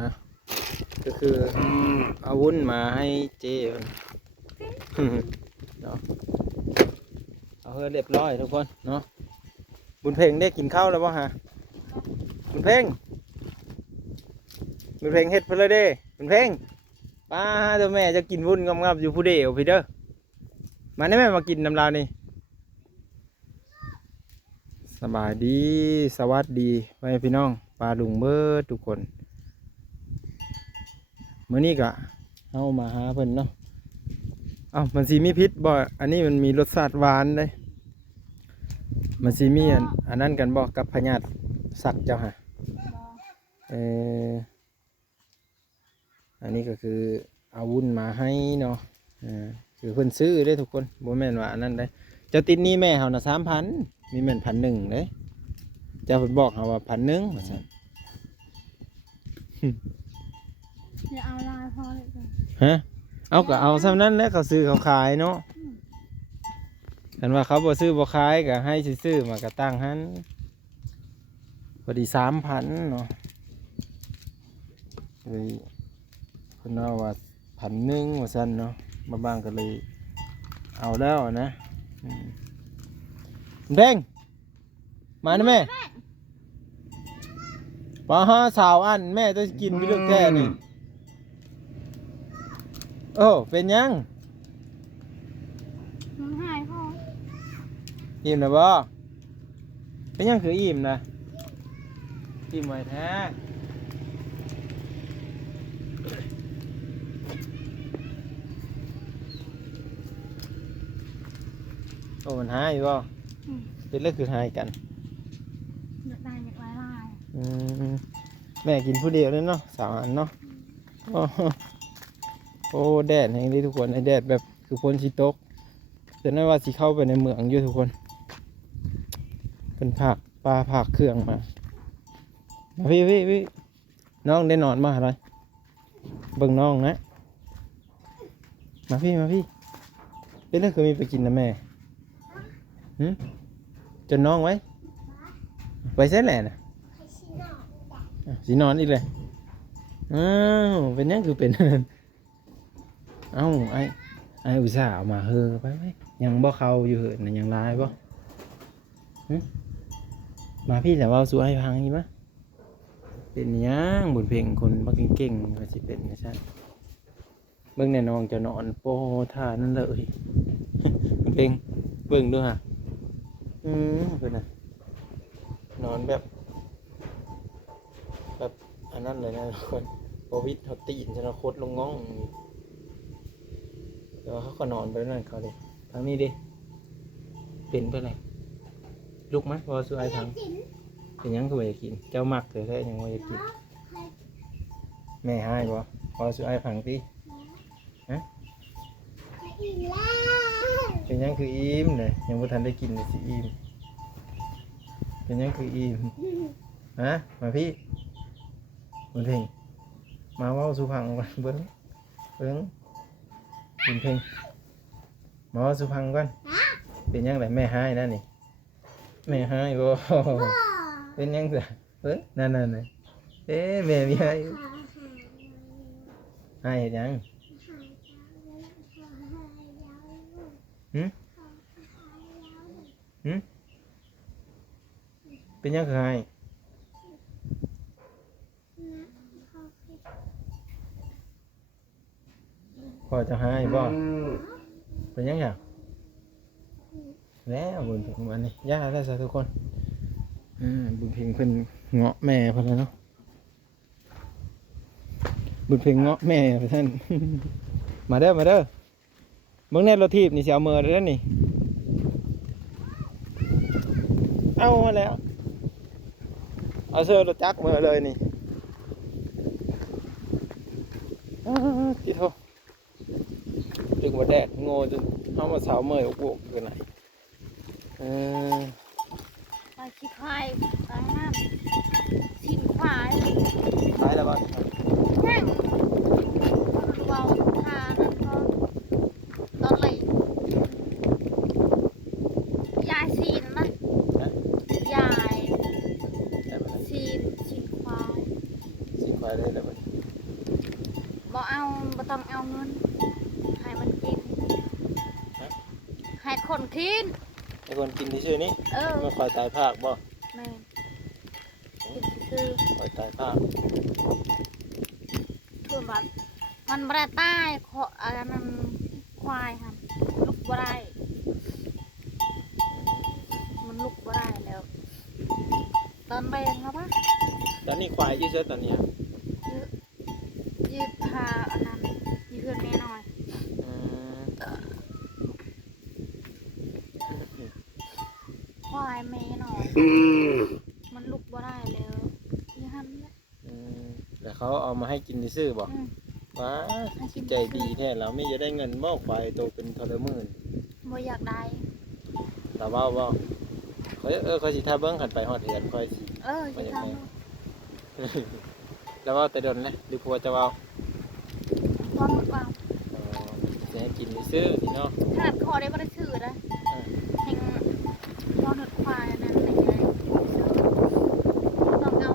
นะก็คือเอาวุ้นมาให้เจ้เพิ่น เนาะเอาเรียบร้อยทุกคนเนาะบุญเพ่งได้กินข้าวแล้วบ่ฮะบุญเพ่งเฮ็ดเพิ่นเลยเด้บุญเพ่งป้าเจ้าแม่จะกินวุ้นงับๆอยู่ผู้เดียวพี่เด้อมาได้แม่มากินน้ำลาวนี่สบายดีสวัสดีไว้พี่น้องปลาลุงเบิดทุกคนมื้อนี้ก็เอามาหาเพิ่นเนาะมันสิมีพิษบ่อันนี้มันมีรสชาติหวานเด้มันสิมีอันนั้นกันบ่กับพญาติสัตว์เจ้าฮะอันนี้ก็คือเอาวุ้นมาให้เนาะคือเพิ่นซื้อได้ทุกคนบ่แม่นว่าอันนั้นได้เจ้าติดหนี้แม่เฮาน่ะ 3,000 มีแม่น 1,000 เด้เจ้าเพิ่นบอกเฮาว่า 1,000 ว่าซั่นอย่าเอาลายพอเลยฮะเอาก็เอาซ้ำนั้นแหละเขาซื้อเขาขายเนาะอันว่าเขาบ่ซื้อบ่ขายก็ให้ซื้อๆมาก็ตั้งหันพอดี 3,000 เนาะเลยเพิ่นว่า 1,000 ว่าซั่นเนาะบางก็เลยเอาแล้วนะเด้งมานะแม่ป้าสาวอันแม่จะกินไปเรื่องแค่นี่โอ้เป็นยังมันหายพออิ่มนะบ่เป็นยังคืออิ่มนะอิ่มไว้แท้โอ้มันหายบ่เป็นเรื่องคือหายกันอยากได้อยากลายแม่กินผู้เดียวเลยเนาะสาวอันเนาะโอ้แดดแห่งนี้ทุกคนไอแดดแบบคือฝนสิตกแต่นั่นว่าสิเข้าไปในเมืองอยู่ทุกคนเป็นผักปลาผักเครื่องมาพี่น้องได้นอนมาอะไรเบิ่งน้องนะมาพี่เป็นเรื่องคือมีไปกินนะแม่จนน้องไว้ไปเส้นแหละนะสีนอนอีกเลยเป็นยังคือเป็นไอ้อุตส่าห์เอามาเฮอไปยังบ่เข้าอยู่เหอะนะยังลายบ่มาพี่แต่ว่าสู้ให้พังนี่มั้ยเป็นยังบุญเพ่งคนบักเก่งๆว่าสิเป็นไม่ใช่เบิ่งแน่น้องจะนอนโปท่านั่นเลยเพ่งเบิ่งดูฮะเพิ่นน่ะนอนแบบอันนั้นเลยนะทุกคนโควิดเขาตีนชนะโคตรลงง่องแต่ว่าเขาก็นอนไปนั่นเขาดิทางนี้ดิเป็นไปไหนลุกมั้ยพอสุไอทางเป็นยังก็ไม่กินเจ้ามักเลยแท้ยังไม่กินแม่ให้บ่พอสุไอผังตีฮะเป็นยังคืออิ่มเลยยังไม่ทันได้กินเลยสิอิ่มเป็นยังคืออิ่มฮะมาพี่บุญเพ่งมาว่าสุพังก่อนเบิ้งบุญเพ่งมาว่าสุพังก่อนเป็นยังไงแม่ให้นั่นนี่แม่ให้บ่เป็นยังไงนั่นแม่มีให้เห็นยังเป็นยังไงพอจะให้บ่เป็นยังไงแล้วบุญเพ่งมันนี่ย่าได้ซะทุกคนบุญเพ่งเพิ่นเงาะแม่เพิ่นแล้วเนาะบุญเพ่งเงาะแม่เพิ่นมาเด้อเบิ่งแน่รถทีบนี่สิเอามือเด้อนี่เอามาแล้วเอาเสื้อรถจักรมือเลยนี่ที่โทถึงว่าแดดโง่จนเอามาสาวเมื่อยอกโวกกันไหนไปขี้ควายไปห้ามสินควายแล้วบ้างนั่งเบาทานั่นก็ตอนไหลยายสินมั้ยยายสินควายได้แล้วบ้าง บ่เอาบ่ต้องเอาเงินให้มันกินให้คนกิน ไอ้คนกินที่ชื่อนี้ Ừ. ไม่คอยตายภาคบ่ Nè. Thịt sư. คอยตายภาค Thường bạn. Mình bè tai. Mình khoai hả. Lúc vào đây. Mình lúc vào đây đều. Tên bèn nó bác. ตอนนี้ควายอยืดเสื้อตอนนี้ Dịp hà ở nằm. Dịp gần nè nồi. อืม Khoai mê nồi. Mình lúc vào đây đều. Như hắn đấy. อืมแต่เขาเอามาให้กินที่ซื้อบ่ Ừ. ว้าใจดีแท้เราไม่จะได้เงินบ่ควายโตเป็นเทอละหมื่น Vô giặc đây. เราเว้าบ่เขาสิท่าเบิ่งขันไปฮอดเหือนค่อยสิ Chị thăm luôn. แล้วเว้าแต่ดนนะหรือพัวจะเว้า Con một vào. จะให้กินที่ซื้อสิเนาะ Thật khó đấy bắt chữ đấy. Thành con đợt khoai này thành cái tao ngao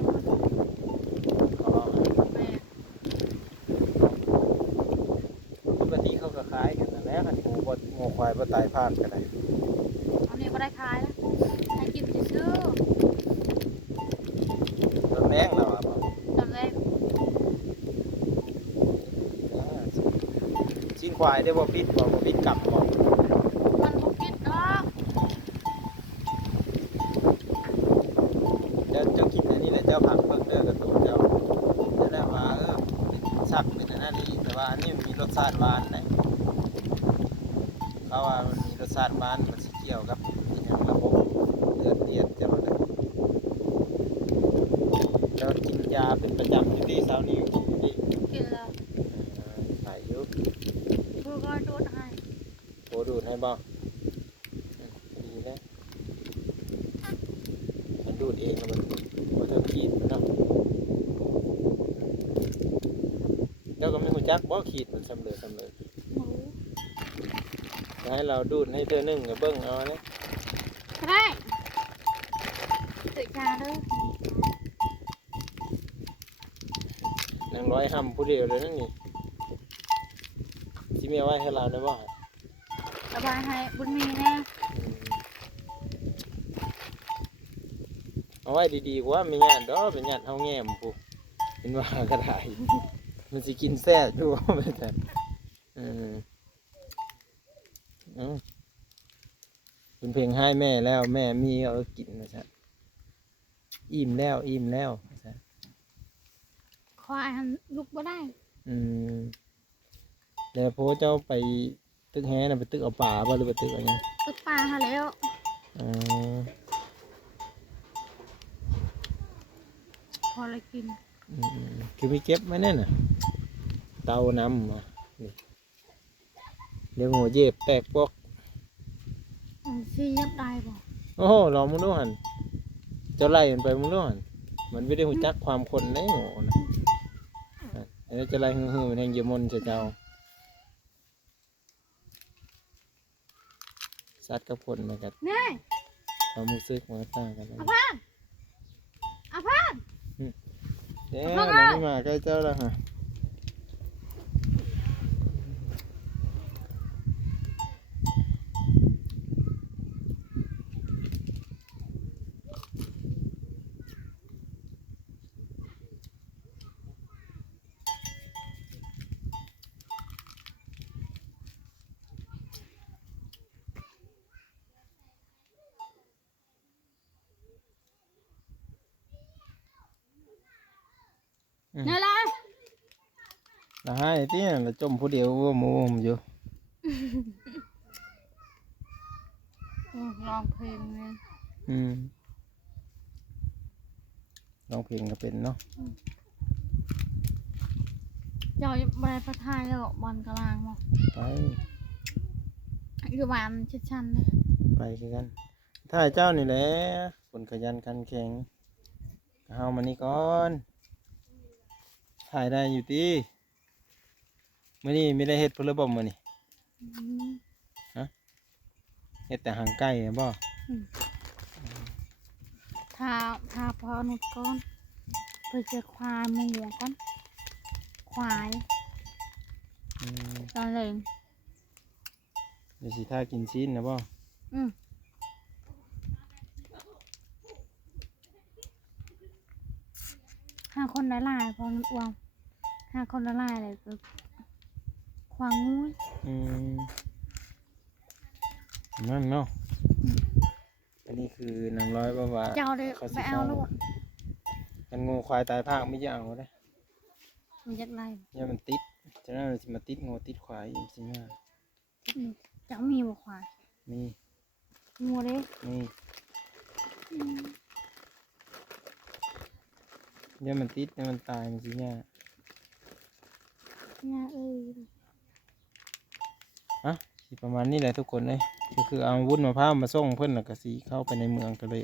เขาเว้า về ปกติเขาก็ขายกันนั่นแหละคันหมูควายบ่ตายภาคก็ได้ เอาเนี่ยก็ได้ขายแล้วให้กินซื่อ ตอนแรงแล้วอ่ะบ่ ๆตอนแรก ชิ้นควายได้บ่ปิดกลับบ่ มันบ่คิดดอก เจ้ากินอันนี้แหละเจ้าผักเบิ่งเด้อกับตัวเจ้าจะได้ว่าเป็นชักเป็นอันนั้นนี่แต่ว่าอันนี้มันมีรสชาติหวานนะเขาว่ามันมีรสชาติหวานมันสิเกี่ยวกับอีหยังระบบเลือดจะว่าได้แล้วกินยาเป็นประจำอยู่ที่เช้านี้กินอยู่ที่ กินแล้ว ใส่อยู่ เพื่อก็ดูดให้ โหดูดให้บ่ดีนะมันดูดเองแล้วมันบ่เทิงขีดมันเนาะเจ้าก็ไม่รู้จักบ่ขีดมันสำเร็จ หมู จะให้เราดูดให้เธอหนึ่งกับเบิ้งเอาเนี่ย ก็ได้tự tràเด้อน างร้อยห้ำผู้เดียวเลยนั่นนี่ที่มีเอาไว้ให้เราได้บ่ สบายให้บุญมีแน่ เอาไว้ดีๆกว่าไม่ญาติดอกเป็นญาติเฮาแง่มผู้เป็นว่าก็ได้ มันสิกินแซ่บอยู่ ไม่แต่เป็นเพลงให้แม่แล้วแม่มีเอากินนะจ๊ะอิ่มแล้วนะจ๊ะ ควายหันลุกบ่ได้ แล้วพอเจ้าไปตึกแฮน่ะไปตึกเอาป่าบ่หรือไปตึกอะไร ตึกปลาหาแล้ว พอเลยกิน คือไปเก็บไว้นั่นน่ะเตาน้ำมานี่เดี๋ยวหัวเย็บแตกปอก ซียับได้บ่ โอ้โหลองมึงดูหันเจ้าไล่มันไปมึงดูหันมันไม่ได้หูจักความคนได้โง่นะอันนี้จะไล่ฮือๆมันแห่งเยมนจะเจ้าสัตว์กับคนมากัน นี่ ความรู้สึกมันก็ต่างกันนะ อาพานอาพาน เนี่ยมันไม่มาใกล้เจ้าแล้วฮะนี่ล่ะ แล้วให้ที่เราจมผู้เดียวว่ามูมอยู่ ลองเพลงเลย ร้องเพลงก็เป็นเนาะ จอยบายประทายแล้วบอลกลางบ่ ไป อยู่บ้านชิดชันเลย ไปคือกันถ้าเจ้านี่แหละคนขยันขันแข็งเฮามานี่ก่อนถ่ายได้อยู่ตีมื้อนี้ไม่ได้เฮ็ดเพิ่นระบบมื้อนี้เฮ็ดแต่หางไก่บ่ ทาพอนุดก่อนไปเจอควายหมูก่อนควาย อืม ตอนเล่น เดี๋ยวสิท่ากินชิ้นนะบ่ ห้าคนละลายพอมันอ้วน5 คนละลายเลยก็ควางงู อืมนั่นเนาะอันนี้คือนางร้อยว่า เจ้าเลยไปเอาลูก กันงูควายตายภาคไม่จะเอาได้ มันจะไล่ เนี่ยมันติดฉะนั้นมันสิมาติดงูติดควายอีกสิง่า เจ้ามีบ่ควาย นี่ งูเด้ นี่เนี่ยมันติดเนี่ยมันตายมันสิง่า เนี่ยสิประมาณนี้แหละทุกคนเลยก็คือเอาวุ้นมะพร้าวมาส่งเพิ่นแล้วก็สิเข้าไปในเมืองกันเลย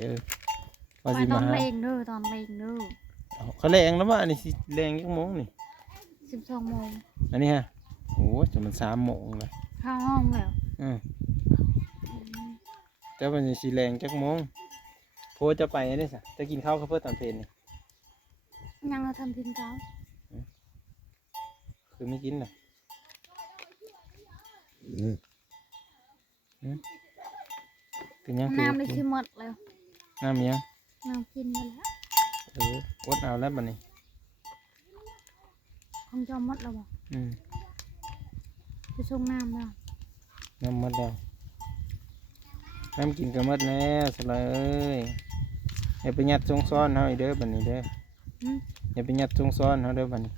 ว่า ไป สิ ตอ มาน หา เล่นเด้อตอนเล่นเด้อ เอาเขาแรงแล้วว่าอันนี้สิแรงยังโมงนี่ 12 โมง อันนี้ฮะโอ้จะมัน3 โมงเลย เข้าห้องแล้ว แต่วันนี้สิแรงจักโมงโพจะไปได้สะจะกินข้าวข้าวเพื่อตอนเพลนนี่ ยังเราทำพินเก้า คือไม่กินเลยเป็นยังคือ น้ำเลยชิหมดแล้ว น้ำยัง น้ำกินมาแล้ว อดเอาแล้วบัดนี้ ของเจ้าหมดแล้วบ่ อืม ไปส่งน้ำแล้ว น้ำหมดแล้วน้ำกินก็หมดแล้วสลายเอ้ยอย่าไปยัดจงซ้อนเฮาอีกเด้อบัดนี้เด้อ อืม อย่าไปยัดจงซ้อนเฮาเด้อบัดนี้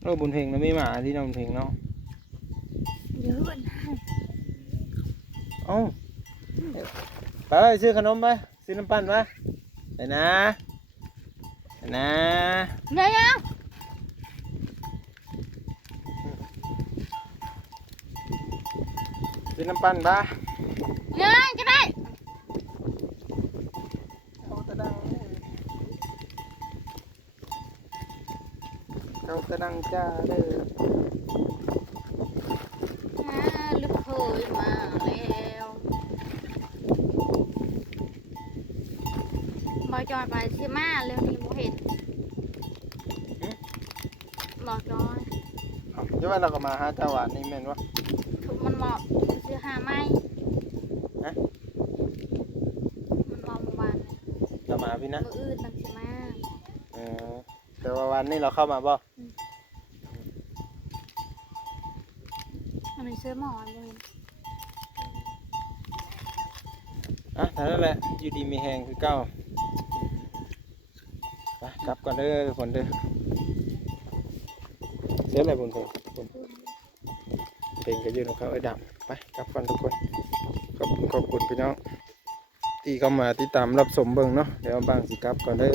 โอ้บุญเพลงแล้วไม่มาที่น้องบุญเพลงเนาะ เยอะนะ เอ้าไปซื้อขนมไปซื้อน้ำปั่นไปไปนะไปนะ เดี๋ยว ซื้อน้ำปั่นไป เดี๋ยวจะได้ เขาตะดังเขาตะดังจ้าเด้อ ลูกเคยมาแล้วบอยจอยไปซื้อมาเร็วนี้โมเห็นบอกจอย เอาเดี๋ยวว่าเราก็มาหาเจ้าหวานนี่แม่นวะ ถูกมันเหมาะซื้อหาไม้ ฮะ มันเหมาะเมื่อวาน เรามาพี่นะ มืออื่นตั้งซื้อมา เออแต่ว่าวันนี้เราเข้ามาบ่ มันเป็นซื้อหมอนเลย อ่ะนั่นแหละอยู่ดีมีแหงคือเก้าไปกลับก่อนเด้อทุกคนเด้อเสียอะไรบุญเพลงเพลงก็ยืนของเขาไอ้ดำไปกลับก่อนทุกคนขอบคุณพี่น้องที่เข้ามาติดตามรับชมเบิ่งเนาะเดี๋ยวบางสิกลับก่อนเด้อ